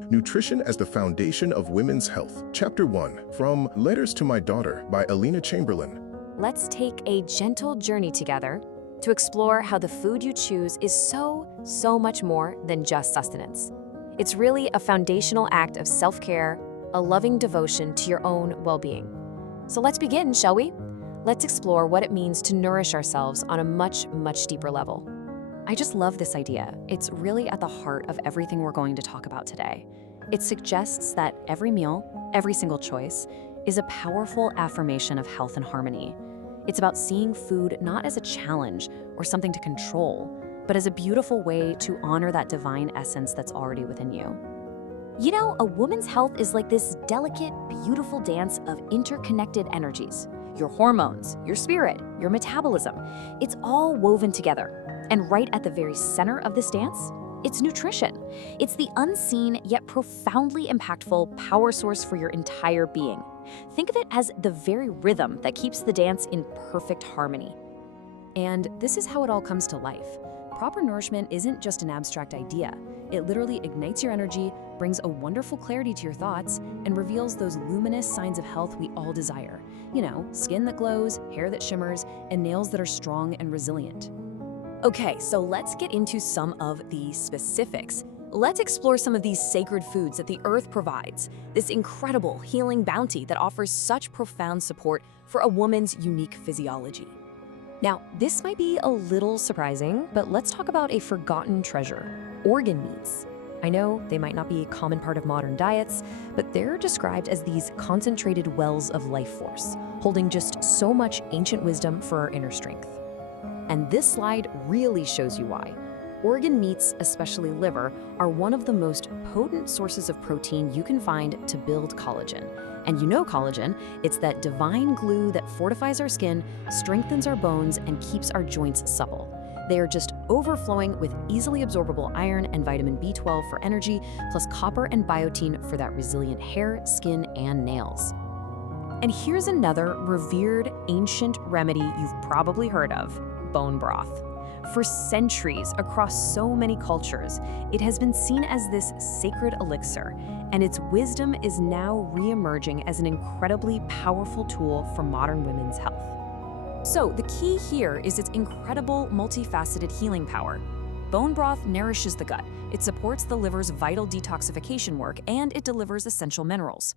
Nutrition as the Foundation of Women's Health. Chapter 1, From Letters to My Daughter by Alina Chamberlain. Let's take a gentle journey together to explore how the food you choose is so much more than just sustenance. It's really a foundational act of self-care, a loving devotion to your own well-being. So let's begin, shall we? Let's explore what it means to nourish ourselves on a much deeper level. I just love this idea. It's really at the heart of everything we're going to talk about today. It suggests that every meal, every single choice, is a powerful affirmation of health and harmony. It's about seeing food not as a challenge or something to control, but as a beautiful way to honor that divine essence that's already within you. You know, a woman's health is like this delicate, beautiful dance of interconnected energies. Your hormones, your spirit, your metabolism, it's all woven together. And right at the very center of this dance, it's nutrition. It's the unseen yet profoundly impactful power source for your entire being. Think of it as the very rhythm that keeps the dance in perfect harmony. And this is how it all comes to life. Proper nourishment isn't just an abstract idea. It literally ignites your energy, brings a wonderful clarity to your thoughts, and reveals those luminous signs of health we all desire. You know, skin that glows, hair that shimmers, and nails that are strong and resilient. Okay, so let's get into some of the specifics. Let's explore some of these sacred foods that the earth provides, this incredible healing bounty that offers such profound support for a woman's unique physiology. Now, this might be a little surprising, but let's talk about a forgotten treasure, organ meats. I know they might not be a common part of modern diets, but they're described as these concentrated wells of life force, holding just so much ancient wisdom for our inner strength. And this slide really shows you why. Organ meats, especially liver, are one of the most potent sources of protein you can find to build collagen. And you know collagen, it's that divine glue that fortifies our skin, strengthens our bones, and keeps our joints supple. They are just overflowing with easily absorbable iron and vitamin B12 for energy, plus copper and biotin for that resilient hair, skin, and nails. And here's another revered ancient remedy you've probably heard of: bone broth. For centuries, across so many cultures, it has been seen as this sacred elixir, and its wisdom is now re-emerging as an incredibly powerful tool for modern women's health. So the key here is its incredible multifaceted healing power. Bone broth nourishes the gut, it supports the liver's vital detoxification work, and it delivers essential minerals.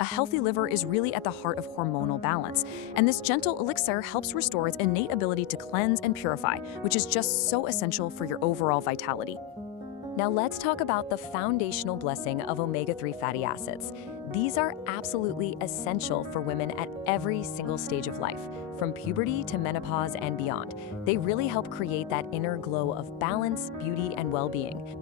A healthy liver is really at the heart of hormonal balance, and this gentle elixir helps restore its innate ability to cleanse and purify, which is just so essential for your overall vitality. Now let's talk about the foundational blessing of omega-3 fatty acids. These are absolutely essential for women at every single stage of life, from puberty to menopause and beyond. They really help create that inner glow of balance, beauty, and well-being.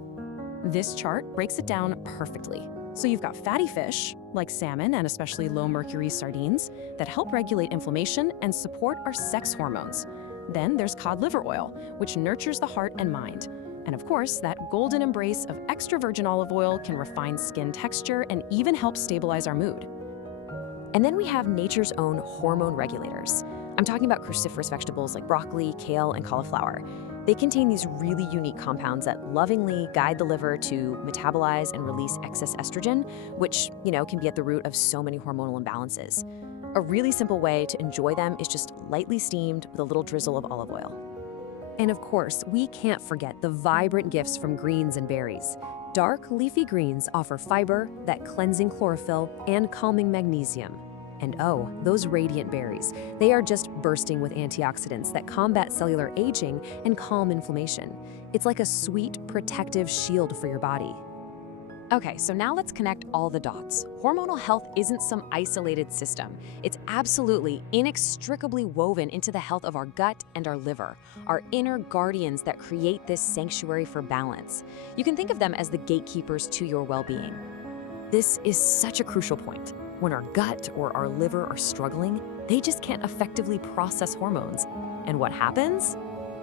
This chart breaks it down perfectly. So you've got fatty fish, like salmon and especially low-mercury sardines, that help regulate inflammation and support our sex hormones. Then there's cod liver oil, which nurtures the heart and mind. And of course, that golden embrace of extra virgin olive oil can refine skin texture and even help stabilize our mood. And then we have nature's own hormone regulators. I'm talking about cruciferous vegetables like broccoli, kale, and cauliflower. They contain these really unique compounds that lovingly guide the liver to metabolize and release excess estrogen, which, can be at the root of so many hormonal imbalances. A really simple way to enjoy them is just lightly steamed with a little drizzle of olive oil. And of course, we can't forget the vibrant gifts from greens and berries. Dark leafy greens offer fiber, that cleansing chlorophyll, and calming magnesium. And oh, those radiant berries. They are just bursting with antioxidants that combat cellular aging and calm inflammation. It's like a sweet, protective shield for your body. Okay, so now let's connect all the dots. Hormonal health isn't some isolated system. It's absolutely inextricably woven into the health of our gut and our liver, our inner guardians that create this sanctuary for balance. You can think of them as the gatekeepers to your well-being. This is such a crucial point. When our gut or our liver are struggling, they just can't effectively process hormones. And what happens?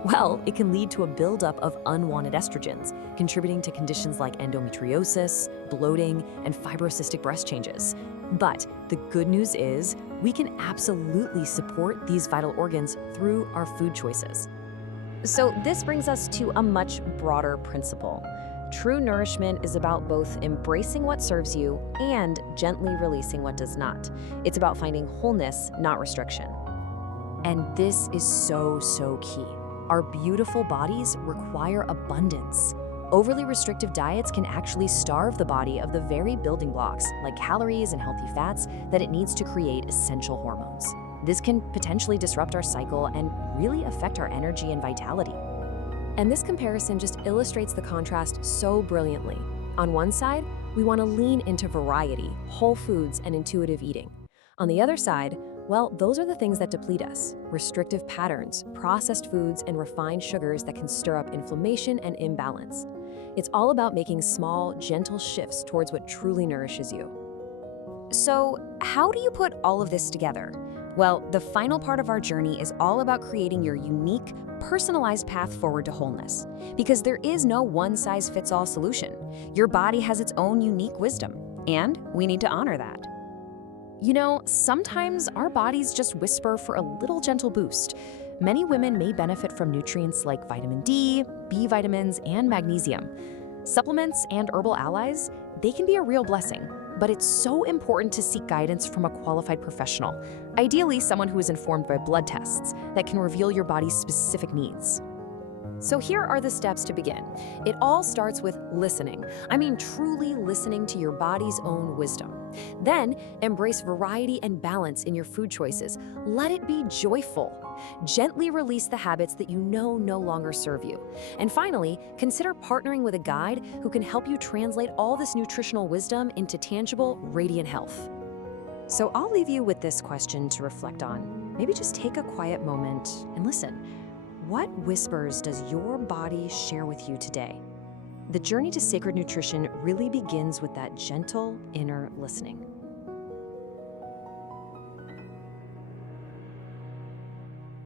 Well, it can lead to a buildup of unwanted estrogens, contributing to conditions like endometriosis, bloating, and fibrocystic breast changes. But the good news is, we can absolutely support these vital organs through our food choices. So this brings us to a much broader principle. True nourishment is about both embracing what serves you and gently releasing what does not. It's about finding wholeness, not restriction. And this is so key. Our beautiful bodies require abundance. Overly restrictive diets can actually starve the body of the very building blocks, like calories and healthy fats, that it needs to create essential hormones. This can potentially disrupt our cycle and really affect our energy and vitality. And this comparison just illustrates the contrast so brilliantly. On one side, we want to lean into variety, whole foods, and intuitive eating. On the other side, well, those are the things that deplete us: restrictive patterns, processed foods, and refined sugars that can stir up inflammation and imbalance. It's all about making small, gentle shifts towards what truly nourishes you. So, how do you put all of this together? Well, the final part of our journey is all about creating your unique, personalized path forward to wholeness. Because there is no one-size-fits-all solution. Your body has its own unique wisdom, and we need to honor that. You know, sometimes our bodies just whisper for a little gentle boost. Many women may benefit from nutrients like vitamin D, B vitamins, and magnesium. Supplements and herbal allies, they can be a real blessing, but it's so important to seek guidance from a qualified professional, ideally someone who is informed by blood tests that can reveal your body's specific needs. So here are the steps to begin. It all starts with listening. I mean, truly listening to your body's own wisdom. Then, embrace variety and balance in your food choices. Let it be joyful. Gently release the habits that you know no longer serve you. And finally, consider partnering with a guide who can help you translate all this nutritional wisdom into tangible, radiant health. So I'll leave you with this question to reflect on. Maybe just take a quiet moment and listen. What whispers does your body share with you today? The journey to sacred nutrition really begins with that gentle inner listening.